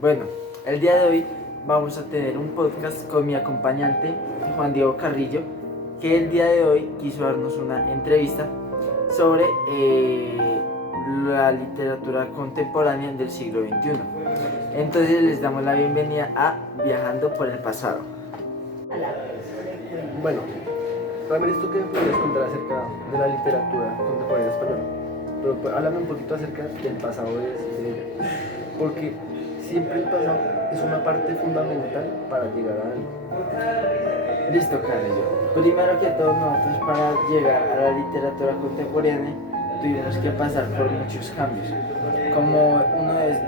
Bueno, el día de hoy vamos a tener un podcast con mi acompañante Juan Diego Carrillo, que el día de hoy quiso darnos una entrevista sobre la literatura contemporánea del siglo XXI. Entonces les damos la bienvenida a Viajando por el Pasado. Bueno, Ramírez, ¿tú qué me podrías contar acerca de la literatura contemporánea española? Pero pues, háblame un poquito acerca del pasado de ella, porque siempre el pasado es una parte fundamental para llegar a algo. Listo, Carrillo. Primero que todo, nosotros para llegar a la literatura contemporánea tuvimos que pasar por muchos cambios. Como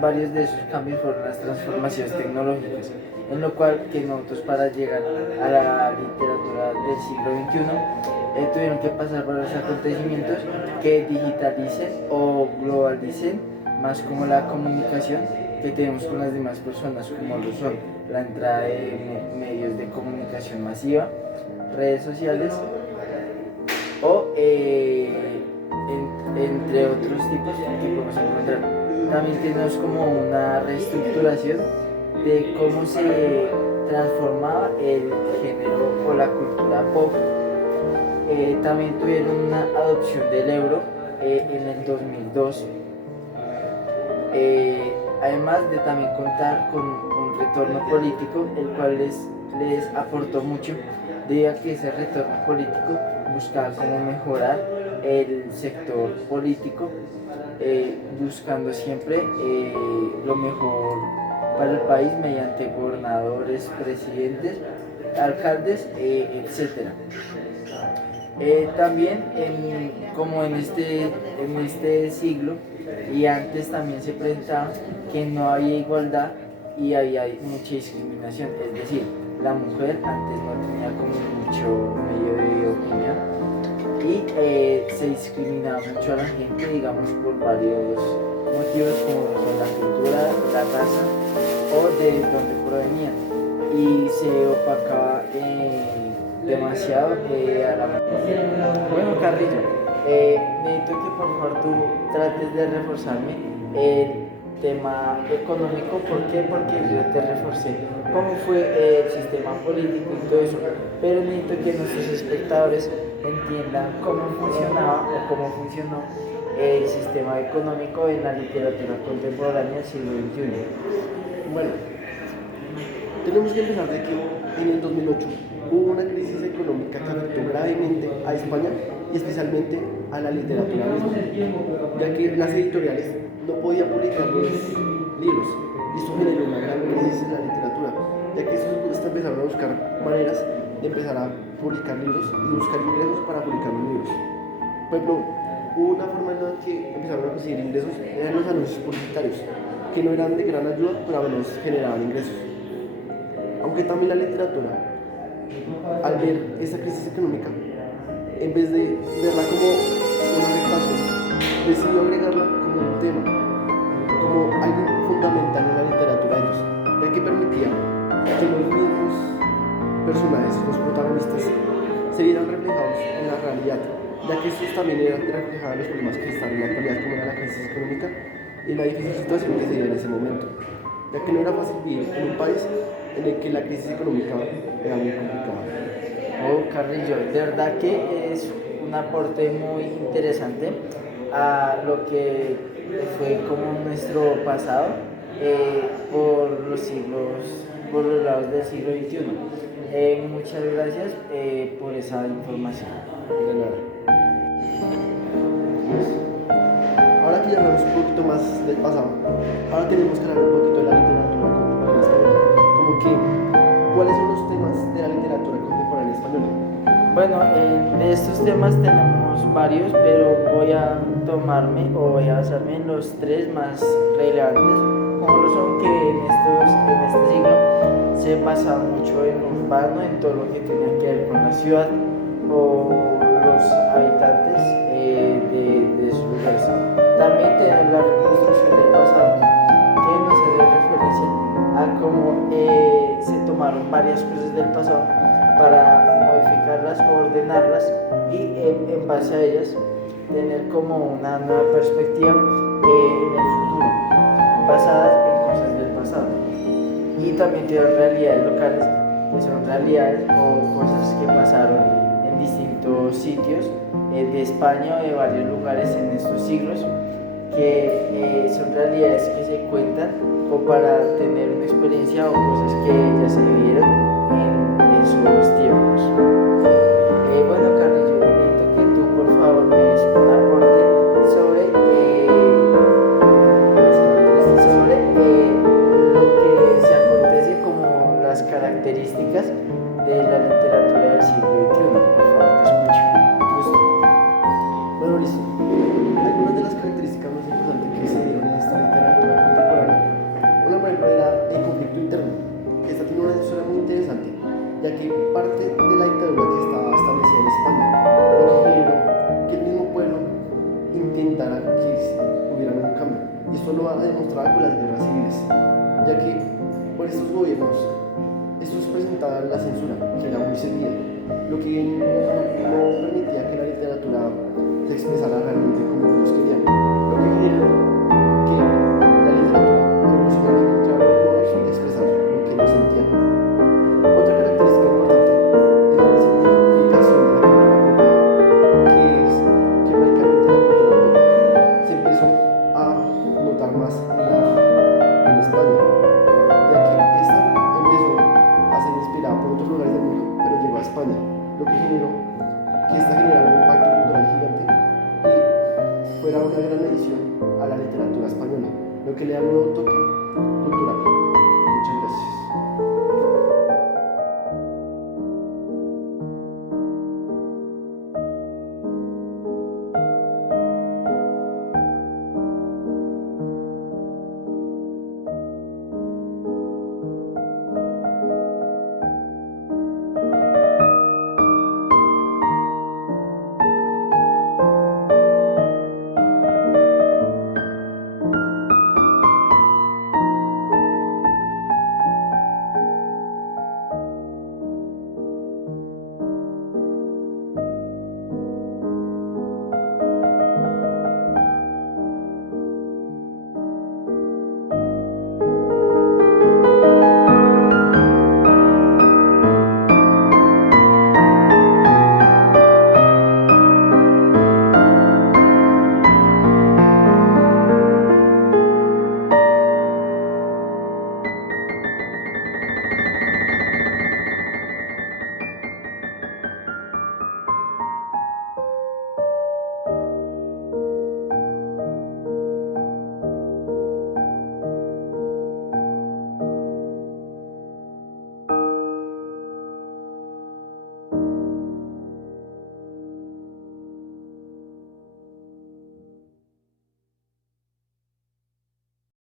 varios de esos cambios fueron las transformaciones tecnológicas, en lo cual que nosotros para llegar a la literatura del siglo XXI tuvieron que pasar por los acontecimientos que digitalicen o globalicen más como la comunicación que tenemos con las demás personas, como lo son la entrada de medios de comunicación masiva, redes sociales o entre otros tipos que podemos encontrar. También tenemos como una reestructuración de cómo se transformaba el género o la cultura pop. También tuvieron una adopción del euro en el 2002. Además de también contar con un retorno político, el cual les aportó mucho, debido a que ese retorno político buscaba cómo mejorar el sector político, buscando siempre lo mejor para el país mediante gobernadores, presidentes, alcaldes, etc. También como en este siglo y antes también se presentaba que no había igualdad y había mucha discriminación, es decir, la mujer antes no tenía como mucho medio de opinión y se discriminaba mucho a la gente, digamos, por varios motivos como son la cultura, la raza o de dónde provenían, y se opacaba demasiado a la mujer. Bueno, Carrillo, necesito que por favor tú trates de reforzarme el tema económico. ¿Por qué? Porque yo te reforcé cómo fue el sistema político y todo eso, pero necesito que nuestros espectadores entiendan cómo funcionaba o cómo funcionó el sistema económico en la literatura contemporánea del siglo XXI. Bueno, tenemos que empezar de que en el 2008 hubo una crisis económica que afectó gravemente a España y especialmente a la literatura misma, ya que las editoriales no podían publicar los libros y esto generó una gran crisis en la literatura, ya que estos empezaron a buscar maneras de empezar a publicar libros y buscar ingresos para publicar los libros. Por ejemplo, hubo una forma en la que empezaron a conseguir ingresos, eran los anuncios publicitarios, que no eran de gran ayuda, pero al menos generaban ingresos. Aunque también la literatura, al ver esa crisis económica, en vez de verla como una afectación, decidió agregarla como un tema, como algo fundamental en la literatura de ellos, ya que permitía que los mismos personajes, los protagonistas, se vieran reflejados en la realidad, ya que estos también reflejaban los problemas que están en la actualidad, como era la crisis económica y la difícil situación que se vivía en ese momento, ya que no era fácil vivir en un país en el que la crisis económica era muy complicada. Oh, Carrillo, de verdad que es un aporte muy interesante a lo que fue como nuestro pasado por los lados del siglo XXI. Muchas gracias por esa información. De nada. Ahora que ya hablamos un poquito más del pasado, ahora tenemos que hablar un poquito de la literatura contemporánea española. Como que, ¿cuáles son los temas de la literatura contemporánea española? Bueno, de estos temas tenemos varios, pero voy a basarme en los tres más relevantes, como lo son que en este siglo se basaba mucho en lo urbano, en todo lo que tenía que ver con la ciudad o los habitantes de esos lugares. También tenemos la reconstrucción del pasado, que nos hace referencia a cómo se tomaron varias cosas del pasado para modificarlas o ordenarlas y en base a ellas tener como una nueva perspectiva en el futuro, basadas en cosas del pasado. también tiene realidades locales, que son realidades o cosas que pasaron en distintos sitios de España o de varios lugares en estos siglos, que son realidades que se cuentan o para tener una experiencia o cosas que ya se vivieron en esos tiempos. Bueno, Carlos, yo invito que tú por favor me des un aporte sobre lo que se acontece como las características de la literatura del siglo XXI. Por favor, te escucho. Listo. Bueno, listo. Algunas de las características más importantes que se dieron en esta literatura contemporánea, una por ejemplo era el conflicto interno. Esta tiene una historia muy interesante, ya que parte de la dictadura que estaba establecida en España, lo que generó que el mismo pueblo intentara que hubiera un cambio. Y esto lo ha demostrado con las guerras civiles, ya que por estos gobiernos, estos presentaban la censura, que era muy seguida, lo que no permitía que la literatura se expresara realmente como ellos querían, lo que generó que la literatura evolucionara en un claro modo de expresar lo que ellos sentían. Otra característica importante es la resignificación de la cultura pop, que es que prácticamente la cultura pop se empezó a notar más en España, ya que esta empezó a ser inspirada por otros lugares del mundo, pero llegó a España, lo que generó que esta generara un impacto cultural gigante y fuera una gran adición a la literatura española, lo que le da un nuevo